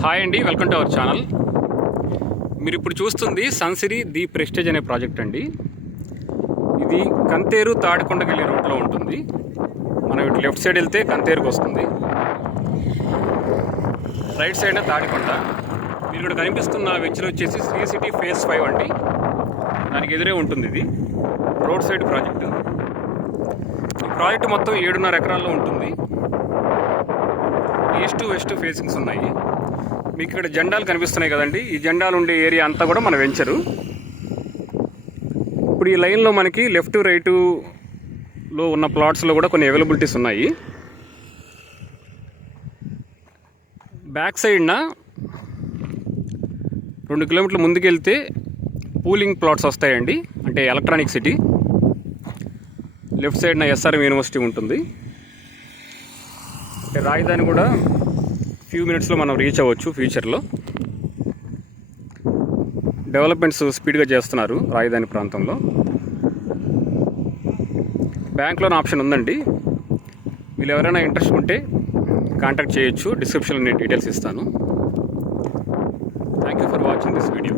Hi అండి, welcome to our channel. మీరు ఇప్పుడు చూస్తుంది సన్సిరీ ది ప్రెస్టేజ్ అనే ప్రాజెక్ట్ అండి. ఇది కంతేరు తాడికొండకి వెళ్ళే రూట్లో ఉంటుంది. మనం ఇటు లెఫ్ట్ సైడ్ వెళ్తే కంతేరుకు వస్తుంది, రైట్ సైడ్ తాడికొండ. మీరు ఇక్కడ కనిపిస్తున్న వెంచర్ వచ్చేసి శ్రీ సిటీ ఫేజ్ 5 అండి. దానికి ఎదురే ఉంటుంది. ఇది రోడ్ సైడ్ ప్రాజెక్టు. ఈ ప్రాజెక్టు మొత్తం 7.5 ఎకరాల్లో ఉంటుంది. ఈస్ట్ వెస్ట్ ఫేసింగ్స్ ఉన్నాయి. మీకు ఇక్కడ జెండాలు కనిపిస్తున్నాయి కదండి, ఈ జెండాలు ఉండే ఏరియా అంతా కూడా మన వెంచరు. ఇప్పుడు ఈ లైన్లో మనకి లెఫ్ట్ రైటులో ఉన్న ప్లాట్స్లో కూడా కొన్ని అవైలబిలిటీస్ ఉన్నాయి. బ్యాక్ సైడ్న 2 కిలోమీటర్లు ముందుకెళ్తే పూలింగ్ ప్లాట్స్ వస్తాయండి, అంటే ఎలక్ట్రానిక్ సిటీ. లెఫ్ట్ సైడ్న ఎస్ఆర్ఎం యూనివర్సిటీ ఉంటుంది. రాజధాని కూడా ఫ్యూ మినిట్స్లో మనం రీచ్ అవ్వచ్చు. ఫ్యూచర్లో డెవలప్మెంట్స్ స్పీడ్గా చేస్తున్నారు రాజధాని ప్రాంతంలో. బ్యాంక్ లోన్ ఆప్షన్ ఉందండి. వీళ్ళు ఎవరైనా ఇంట్రెస్ట్ ఉంటే కాంటాక్ట్ చేయొచ్చు. డిస్క్రిప్షన్లో నేను డీటెయిల్స్ ఇస్తాను. Thank you for watching this video.